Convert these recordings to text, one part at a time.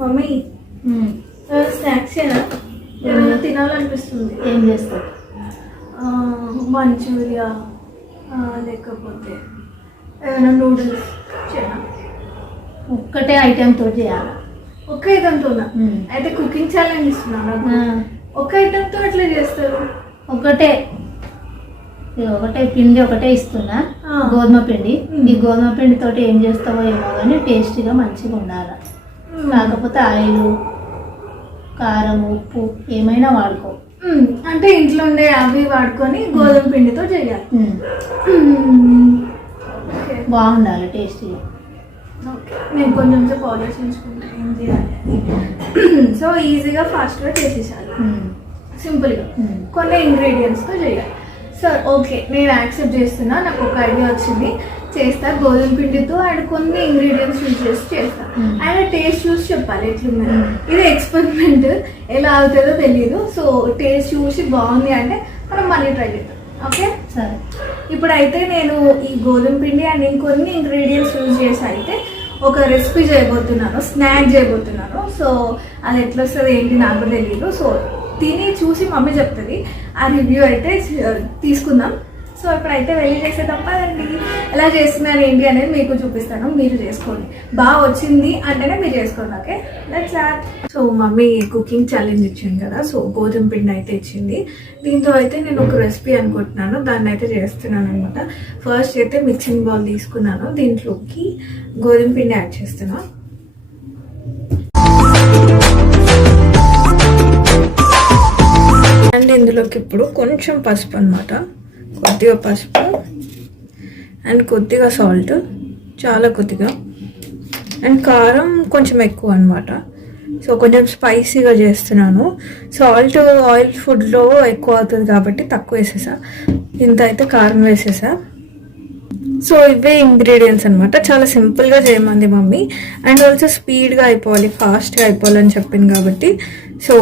Mummy snacks తినాలనిపిస్తుంది. ఏం చేస్తావు? మంచూరియా లేకపోతే ఏమైనా నూడిల్స్ చేయనా? ఒక్కటే ఐటెంతో చేయాలి. ఒక్క ఐటెంతోనా? అయితే కుకింగ్ ఛాలెంజ్ ఇస్తున్నాను. ఒక్క ఐటెంతో ఎట్లా చేస్తారు? ఒకటే పిండి ఒకటే ఇస్తున్నా, గోధుమ పిండి. ఈ గోధుమ పిండి తోటి ఏం చేస్తావో ఏమో కానీ టేస్టీగా మంచిగా ఉండాలి. కాకపోతే ఆయిల్, కారం, ఉప్పు ఏమైనా వాడుకో. అంటే ఇంట్లో ఉండే అవి వాడుకొని గోధుమ పిండితో చేయాలి. బాగుండాలి టేస్టీగా. ఓకే, నేను కొంచెం సేపు ఆలోచించుకుంటే ఏం చేయాలి. సో ఈజీగా ఫాస్ట్గా చేసేసాలి, సింపుల్గా కొన్ని ఇంగ్రీడియంట్స్తో చేయాలి. సార్ ఓకే, నేను యాక్సెప్ట్ చేస్తున్నా. నాకు ఒక ఐడియా వచ్చింది, చేస్తా. గోధుమ పిండితో అండ్ కొన్ని ఇంగ్రీడియంట్స్ యూజ్ చేసి చేస్తా. అండ్ టేస్ట్ చూసి చెప్పాలి ఎట్లుంది. ఇది ఎక్స్పెరిమెంట్, ఎలా అవుతుందో తెలియదు. సో టేస్ట్ చూసి బాగుంది అంటే మనం మళ్ళీ ట్రై చేద్దాం. ఓకే సరే. ఇప్పుడైతే నేను ఈ గోధుమ పిండి అండ్ ఇంకొన్ని ఇంగ్రీడియంట్స్ యూజ్ చేసి అయితే ఒక రెసిపీ చేయబోతున్నాను, స్నాక్ చేయబోతున్నాను. సో అది ఎట్లా వస్తుంది ఏంటి నాకు తెలియదు. సో తిని చూసి మమ్మీ చెప్తుంది, ఆ రివ్యూ అయితే తీసుకుందాం. సో ఇప్పుడైతే వెళ్ళి చేసే తప్పదండి, ఎలా చేస్తున్నాను ఏంటి అనేది మీకు చూపిస్తాను. మీరు చేసుకోండి, బాగా వచ్చింది అంటేనే మీరు చేసుకోండి. Okay let's start. So mummy cooking challenge ఇచ్చింది కదా, సో గోధుమ పిండి అయితే ఇచ్చింది. దీంతో అయితే నేను ఒక రెసిపీ అనుకుంటున్నాను, దాన్ని అయితే చేస్తున్నాను అనమాట. ఫస్ట్ అయితే మిక్సింగ్ బౌల్ తీసుకున్నాను, దీంట్లోకి గోధుమ పిండి యాడ్ చేస్తున్నాను. అండ్ ఇందులోకి ఇప్పుడు కొంచెం పసుపు అనమాట, కొద్దిగా పసుపు అండ్ కొద్దిగా సాల్ట్, చాలా కొద్దిగా, అండ్ కారం కొంచెం ఎక్కువ అనమాట. సో కొంచెం స్పైసీగా చేస్తున్నాను. సాల్ట్ ఆయిల్ ఫుడ్లో ఎక్కువ అవుతుంది కాబట్టి తక్కువ వేసేసా. ఇంత అయితే కారం వేసేసా. సో ఇవే ఇంగ్రీడియంట్స్ అనమాట. చాలా సింపుల్గా చేయమంది మమ్మీ. అండ్ ఆల్సో స్పీడ్గా అయిపోవాలి, ఫాస్ట్గా అయిపోవాలని చెప్పింది కాబట్టి సో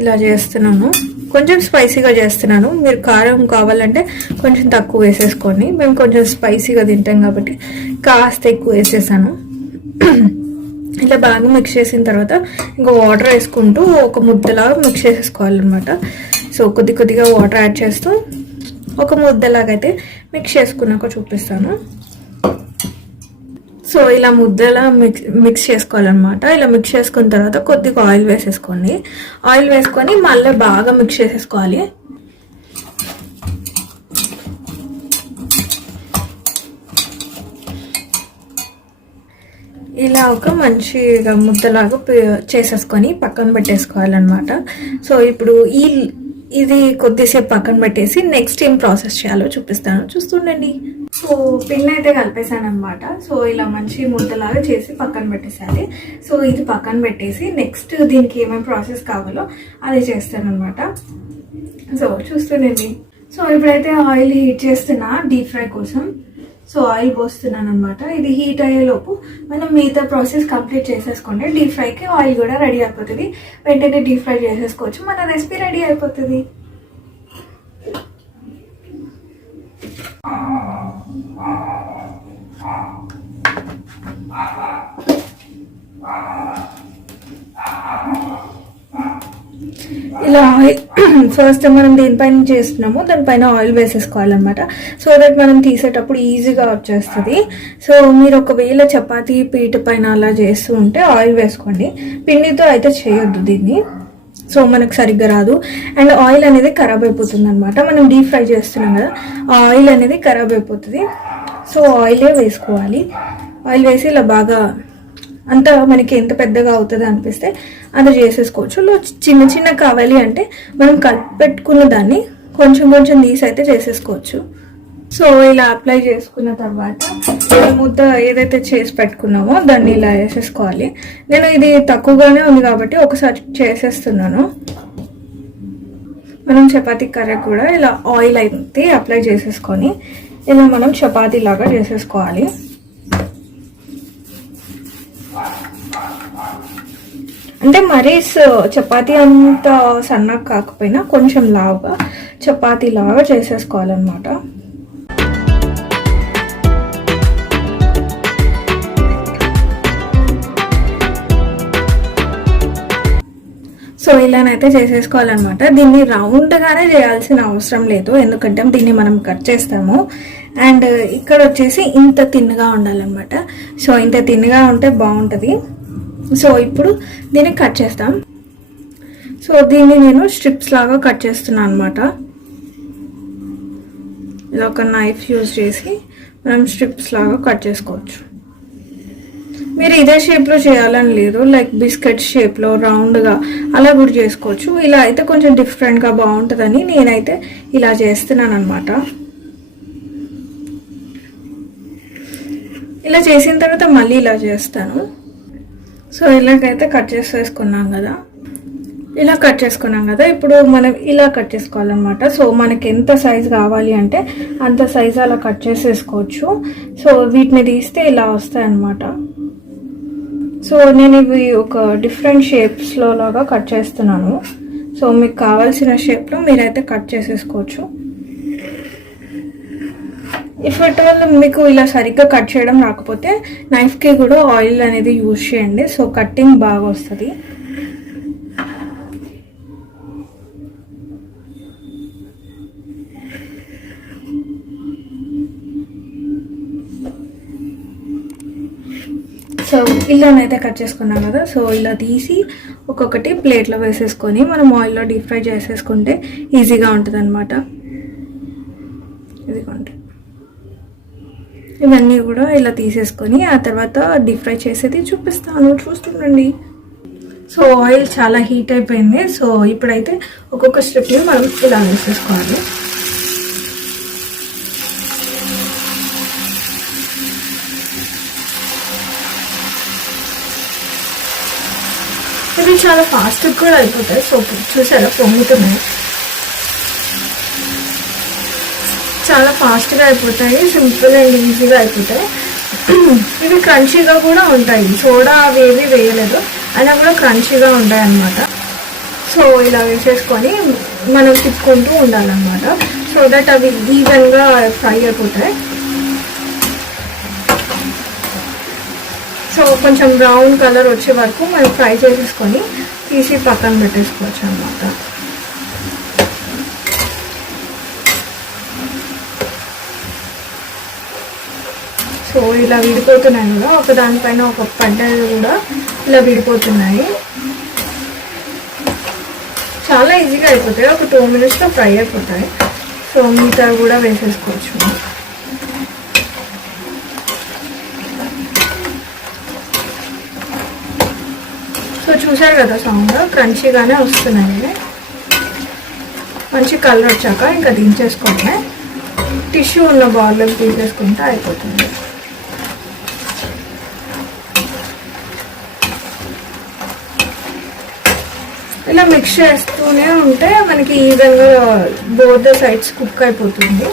ఇలా చేస్తున్నాను. కొంచెం స్పైసీగా చేస్తున్నాను. మీరు కారం కావాలంటే కొంచెం తక్కువ వేసేసుకోండి. మేము కొంచెం స్పైసీగా తింటాం కాబట్టి కాస్త ఎక్కువ వేసేసాను. ఇలా బాగా మిక్స్ చేసిన తర్వాత ఇంకా వాటర్ వేసుకుంటూ ఒక ముద్దలాగా మిక్స్ చేసేసుకోవాలన్నమాట. సో కొద్ది కొద్దిగా వాటర్ యాడ్ చేస్తూ ఒక ముద్దలాగైతే మిక్స్ చేసుకున్నాక చూపిస్తాను. సో ఇలా ముద్దలా మిక్స్ చేసుకోవాలన్నమాట. ఇలా మిక్స్ చేసుకున్న తర్వాత కొద్దిగా ఆయిల్ వేసేసుకోండి. ఆయిల్ వేసుకొని మళ్ళీ బాగా మిక్స్ చేసేసుకోవాలి. ఇలా ఒక మంచిగా ముద్దలాగా చేసేసుకొని పక్కన పెట్టేసుకోవాలన్నమాట. సో ఇప్పుడు ఇది కొద్దిసేపు పక్కన పెట్టేసి నెక్స్ట్ ఏం ప్రాసెస్ చేయాలో చూపిస్తాను, చూస్తుండండి. సో పిండి అయితే కలిపేసాను అనమాట. సో ఇలా మంచి ముద్దలాగా చేసి పక్కన పెట్టేసాలి. సో ఇది పక్కన పెట్టేసి నెక్స్ట్ దీనికి ఏమేమి ప్రాసెస్ కావాలో అది చేస్తాను అనమాట. సో చూస్తుండండి. సో ఇప్పుడైతే ఆయిల్ హీట్ చేస్తున్నా డీప్ ఫ్రై కోసం. సో ఆయిల్ పోస్తున్నాను అనమాట. ఇది హీట్ అయ్యేలోపు మనం మిగతా ప్రాసెస్ కంప్లీట్ చేసేసుకోండి. డీప్ ఫ్రైకి ఆయిల్ కూడా రెడీ అయిపోతుంది. వెంటనే డీప్ ఫ్రై చేసేసుకోవచ్చు, మన రెసిపీ రెడీ అయిపోతుంది. ఇలా ఆయిల్ ఫస్ట్ మనం దేనిపైన చేస్తున్నామో దానిపైన ఆయిల్ వేసేసుకోవాలన్నమాట. సో దట్ మనం తీసేటప్పుడు ఈజీగా వచ్చేస్తుంది. సో మీరు ఒకవేళ చపాతీ పీట పైన అలా చేస్తూ ఉంటే ఆయిల్ వేసుకోండి, పిండితో అయితే చేయొద్దు దీన్ని. సో మనకు సరిగ్గా రాదు అండ్ ఆయిల్ అనేది ఖరాబ్ అయిపోతుంది అనమాట. మనం డీప్ ఫ్రై చేస్తున్నాం కదా, ఆయిల్ అనేది ఖరాబ్ అయిపోతుంది. సో ఆయిలే వేసుకోవాలి. ఆయిల్ వేసి ఇలా బాగా అంతా మనకి ఎంత పెద్దగా అవుతుంది అనిపిస్తే అంత చేసేసుకోవచ్చు. చిన్న చిన్న కావాలి అంటే మనం కలిపి పెట్టుకున్న దాన్ని కొంచెం కొంచెం తీసి అయితే చేసేసుకోవచ్చు. సో ఇలా అప్లై చేసుకున్న తర్వాత ముద్ద ఏదైతే చేసి పెట్టుకున్నామో దాన్ని ఇలా వేసేసుకోవాలి. నేను ఇది తక్కువగానే ఉంది కాబట్టి ఒకసారి చేసేస్తున్నాను. మనం చపాతీ కర్రీ కూడా ఇలా ఆయిల్ అయితే అప్లై చేసేసుకొని ఇలా మనం చపాతీ లాగా చేసేసుకోవాలి. అంటే మరీ చపాతీ అంత సన్నగా కాకపోయినా కొంచెం లావుగా చపాతీ లాగా చేసేసుకోవాలన్నమాట. సో ఇలానైతే చేసేసుకోవాలన్నమాట. దీన్ని రౌండ్గానే చేయాల్సిన అవసరం లేదు, ఎందుకంటే దీన్ని మనం కట్ చేస్తాము. అండ్ ఇక్కడ వచ్చేసి ఇంత తిన్నగా ఉండాలన్నమాట. సో ఇంత తిన్నగా ఉంటే బాగుంటుంది. సో ఇప్పుడు దీన్ని కట్ చేస్తాం. సో దీన్ని నేను స్ట్రిప్స్ లాగా కట్ చేస్తున్నాను అనమాట. ఇలా ఒక నైఫ్ యూజ్ చేసి మనం స్ట్రిప్స్ లాగా కట్ చేసుకోవచ్చు. మీరు ఇదే షేప్లో చేయాలని లేదు, లైక్ బిస్కెట్ షేప్లో రౌండ్గా అలా కూడా చేసుకోవచ్చు. ఇలా అయితే కొంచెం డిఫరెంట్గా బాగుంటుందని నేనైతే ఇలా చేస్తున్నాను అనమాట. ఇలా చేసిన తర్వాత మళ్ళీ ఇలా చేస్తాను. సో ఇలాగైతే కట్ చేసేసుకున్నాం కదా, ఇలా కట్ చేసుకున్నాం కదా. ఇప్పుడు మనం ఇలా కట్ చేసుకోవాలన్నమాట. సో మనకి ఎంత సైజ్ కావాలి అంటే అంత సైజ్ అలా కట్ చేసేసుకోవచ్చు. సో వీటిని తీస్తే ఇలా వస్తాయి అన్నమాట. సో నేను ఇవి ఒక డిఫరెంట్ షేప్స్లో లాగా కట్ చేస్తున్నాను. సో మీకు కావాల్సిన షేప్లో మీరైతే కట్ చేసేసుకోవచ్చు. ఇఫ్ ఎట్ ఆల్ మీకు ఇలా సరిగ్గా కట్ చేయడం రాకపోతే నైఫ్కి కూడా ఆయిల్ అనేది యూజ్ చేయండి. సో కట్టింగ్ బాగా వస్తుంది. సో ఇలానైతే కట్ చేసుకున్నాం కదా. సో ఇలా తీసి ఒక్కొక్కటి ప్లేట్లో వేసేసుకొని మనం ఆయిల్లో డీప్ ఫ్రై చేసేసుకుంటే ఈజీగా ఉంటుంది అనమాట. ఇదిగోండి, ఇవన్నీ కూడా ఇలా తీసేసుకొని ఆ తర్వాత డీప్ ఫ్రై చేసేది చూపిస్తాను, చూస్తుండండి. సో ఆయిల్ చాలా హీట్ అయిపోయింది. సో ఇప్పుడైతే ఒక్కొక్క స్ట్రిప్ని మనం ఇలా వేసేసుకోవాలి. ఇవి చాలా ఫాస్ట్గా కూడా అయిపోతాయి. సో చూసారా పొంగుతున్నాయి, చాలా ఫాస్ట్గా అయిపోతాయి, సింపుల్ అండ్ ఈజీగా అయిపోతాయి. ఇవి క్రంచీగా కూడా ఉంటాయి, సోడా అవి ఏవి వేయలేదు అయినా కూడా క్రంచీగా ఉంటాయి అన్నమాట. సో ఇలా వేసేసుకొని మనం తిప్పుకుంటూ ఉండాలన్నమాట. సో దట్ అవి ఈవెన్గా ఫ్రై అయిపోతాయి. సో కొంచెం బ్రౌన్ కలర్ వచ్చే వరకు మనం ఫ్రై చేసేసుకొని తీసి పక్కన పెట్టేసుకోవచ్చు అన్నమాట. సో ఇలా విడిపోతున్నాయి కూడా, ఒక దానిపైన ఒక పడ్డలు కూడా ఇలా విడిపోతున్నాయి. చాలా ఈజీగా అయిపోతాయి, ఒక 2 minutesలో ఫ్రై అయిపోతాయి. సో మిగతా కూడా వేసేసుకోవచ్చు. సో చూసారు కదా సౌండ్ క్రంచీగానే వస్తున్నాయి. మంచి కలర్ వచ్చాక ఇంకా దించేసుకుంటే టిష్యూ ఉన్న బౌల్లోకి తీసేసుకుంటే అయిపోతుంది. ఇలా మిక్స్ చేస్తూనే ఉంటే మనకి ఈవెన్గా బోత్ ద సైడ్స్ కుక్ అయిపోతుంది.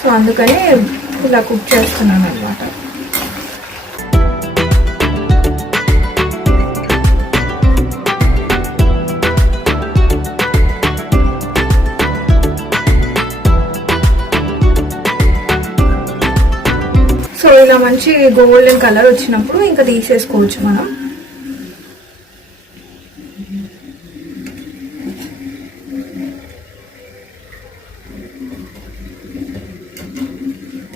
సో అందుకని ఇలా కుక్ చేస్తున్నాను అన్నమాట. సో ఇలా మంచి గోల్డెన్ కలర్ వచ్చినప్పుడు ఇంకా తీసేసుకోవచ్చు మనం.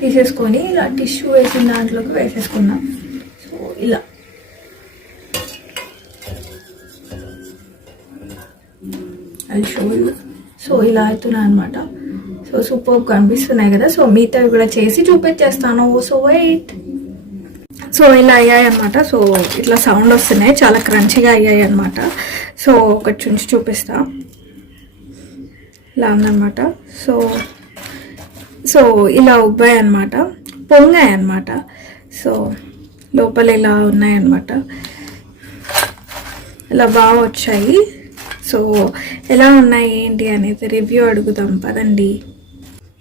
తీసేసుకొని ఇలా టిష్యూ వేసిన దాంట్లోకి వేసేసుకున్నాం. సో ఇలా అది సో ఇలా అవుతున్నాయి అనమాట. సో సూపర్ కనిపిస్తున్నాయి కదా. సో మిగతావి కూడా చేసి చూపించేస్తాను. So wait. సో ఇలా అయ్యాయి అనమాట. సో ఇట్లా సౌండ్ వస్తున్నాయి, చాలా క్రంచీగా అయ్యాయి అనమాట. సో ఒకటి చుంచి చూపిస్తా. ఇలా ఉందన్నమాట. సో ఇలా ఉబ్బాయి అనమాట, పొంగాయి అనమాట. సో లోపల ఇలా ఉన్నాయన్నమాట, ఇలా బాగా వచ్చాయి. సో ఎలా ఉన్నాయి ఏంటి అనేది రివ్యూ అడుగుదాం పదండి.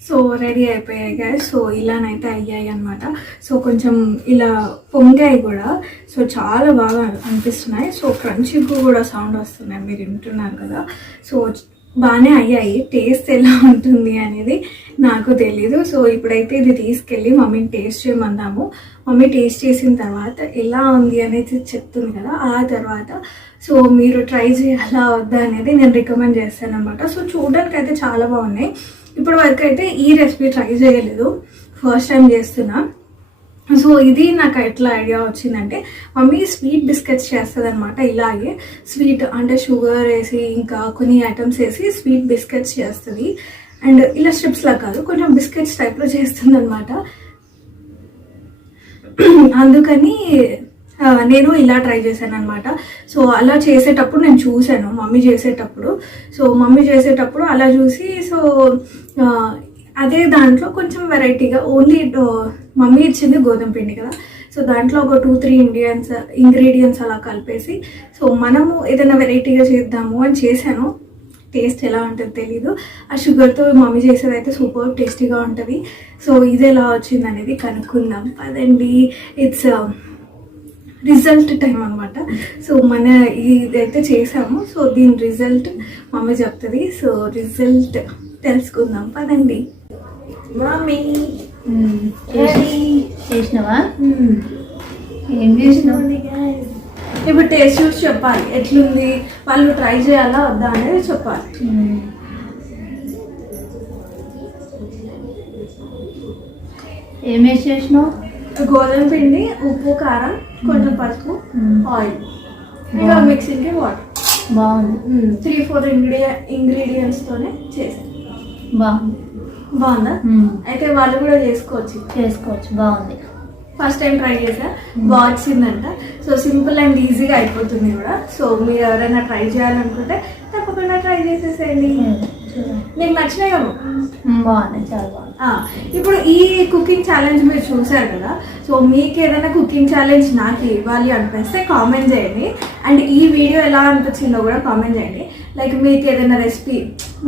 సో రెడీ అయిపోయాయి గైస్. సో ఇలానైతే అయ్యాయి అనమాట. సో కొంచెం ఇలా పొంగాయి కూడా. సో చాలా బాగా అనిపిస్తున్నాయి. సో క్రంచీగా కూడా సౌండ్ వస్తున్నాయి, మీరు వింటున్నారు కదా. సో బాగానే అయ్యాయి. టేస్ట్ ఎలా ఉంటుంది అనేది నాకు తెలీదు. సో ఇప్పుడైతే ఇది తీసుకెళ్ళి మమ్మీని టేస్ట్ చేయమన్నాము. మమ్మీ టేస్ట్ చేసిన తర్వాత ఎలా ఉంది అనేది చెప్తుంది కదా, ఆ తర్వాత సో మీరు ట్రై చేయాలా వద్దా అనేది నేను రికమెండ్ చేస్తాను అనమాట. సో చూడడానికి అయితే చాలా బాగున్నాయి. ఇప్పటి వరకు అయితే ఈ రెసిపీ ట్రై చేయలేదు, ఫస్ట్ టైం చేస్తున్నా. సో ఇది నాకు ఎట్లా ఐడియా వచ్చిందంటే, మమ్మీ స్వీట్ బిస్కెట్స్ చేస్తుంది అనమాట. ఇలాగే స్వీట్ అంటే షుగర్ వేసి ఇంకా కొన్ని ఐటమ్స్ వేసి స్వీట్ బిస్కెట్స్ చేస్తుంది. అండ్ ఇలా స్ట్రిప్స్ లా కాదు, కొంచెం బిస్కెట్స్ టైప్లో చేస్తుంది అనమాట. అందుకని నేను ఇలా ట్రై చేశాను అనమాట. సో అలా చేసేటప్పుడు నేను చూశాను మమ్మీ చేసేటప్పుడు. సో మమ్మీ చేసేటప్పుడు అలా చూసి సో అదే దాంట్లో కొంచెం వెరైటీగా ఓన్లీ మమ్మీ ఇచ్చింది గోధుమ పిండి కదా, సో దాంట్లో ఒక 2-3 ఇంగ్రీడియంట్స్ అలా కలిపేసి సో మనము ఏదైనా వెరైటీగా చేద్దాము అని చేశాను. టేస్ట్ ఎలా ఉంటుందో తెలీదు. ఆ షుగర్తో మమ్మీ చేసేది అయితే సూపర్ టేస్టీగా ఉంటుంది. సో ఇది ఎలా వచ్చింది అనేది కనుక్కుందాం అదండి. ఇట్స్ రిజల్ట్ టైం అనమాట. సో మన ఇదైతే చేసాము, సో దీని రిజల్ట్ మమ్మీ చెప్తుంది. సో రిజల్ట్ తెలుసుకుందాం పదండి. మమ్మీ చేసినావా? ఏం చేసినావు? ఇప్పుడు టేస్ట్ చూసి చెప్పాలి ఎట్లుంది, వాళ్ళు ట్రై చేయాలా వద్దా అనేది చెప్పాలి. ఏం వేసి చేసినావు? గోధుమ పిండి, ఉప్పు, కారం, కొంచెం పసుపు, ఆయిల్, ఇంకా మిక్సింగ్కి వాటర్. బాగుంది. 3-4 ఇంగ్రీడియంట్స్ తోనే చేసాను. బాగుంది. బాగుందా? అయితే వాళ్ళు కూడా చేసుకోవచ్చు. బాగుంది. ఫస్ట్ టైం ట్రై చేసా, బాగా వచ్చిందంట. సో సింపుల్ అండ్ ఈజీగా అయిపోతుంది కూడా. సో మీరు ఎవరైనా ట్రై చేయాలనుకుంటే తప్పకుండా ట్రై చేసేసేయండి. నీకు నచ్చినాయి కదా? బాగుంది, చాలా బాగుంది. ఇప్పుడు ఈ కుకింగ్ ఛాలెంజ్ మీరు చూసారు కదా, సో మీకు ఏదైనా కుకింగ్ ఛాలెంజ్ నాకు ఇవ్వాలి అనిపిస్తే కామెంట్ చేయండి. అండ్ ఈ వీడియో ఎలా అనిపించిందో కూడా కామెంట్ చేయండి. లైక్ మీకు ఏదైనా రెసిపీ,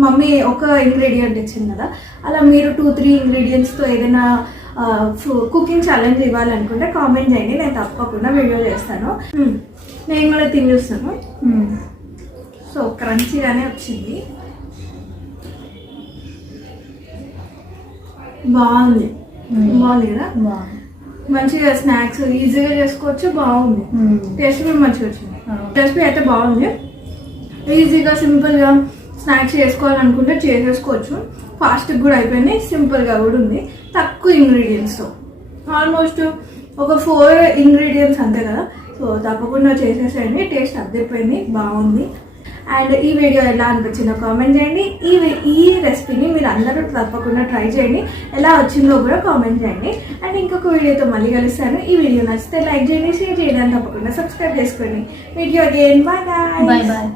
మమ్మీ ఒక ఇంగ్రీడియంట్ ఇచ్చింది కదా, అలా మీరు 2-3 ఇంగ్రీడియంట్స్తో ఏదైనా కుకింగ్ ఛాలెంజ్ ఇవ్వాలనుకుంటే కామెంట్ చేయండి, నేను తప్పకుండా వీడియో చేస్తాను. నేను కూడా తిని చూస్తాను. సో క్రంచీగానే వచ్చింది, బాగుంది. బాగుంది కదా? మంచిగా స్నాక్స్ ఈజీగా చేసుకోవచ్చు. బాగుంది, టేస్ట్ కూడా మంచిగా వచ్చింది. రెసిపీ అయితే బాగుంది. ఈజీగా సింపుల్గా స్నాక్స్ చేసుకోవాలనుకుంటే చేసేసుకోవచ్చు. ఫాస్ట్గా కూడా అయిపోయింది, సింపుల్గా కూడా ఉంది. తక్కువ ఇంగ్రీడియంట్స్తో, ఆల్మోస్ట్ ఒక 4 ఇంగ్రీడియంట్స్ అంతే కదా. సో తప్పకుండా చేసేసేయండి, టేస్ట్ అద్దరిపోయింది, బాగుంది. అండ్ ఈ వీడియో ఎలా అనిపించిందో కామెంట్ చేయండి. ఈ రెసిపీని మీరు అందరూ తప్పకుండా ట్రై చేయండి, ఎలా వచ్చిందో కూడా కామెంట్ చేయండి. అండ్ ఇంకొక వీడియోతో మళ్ళీ కలుస్తాను. ఈ వీడియో నచ్చితే లైక్ చేయండి, షేర్ చేయండి, తప్పకుండా సబ్స్క్రైబ్ చేసుకోండి. Video again, bye.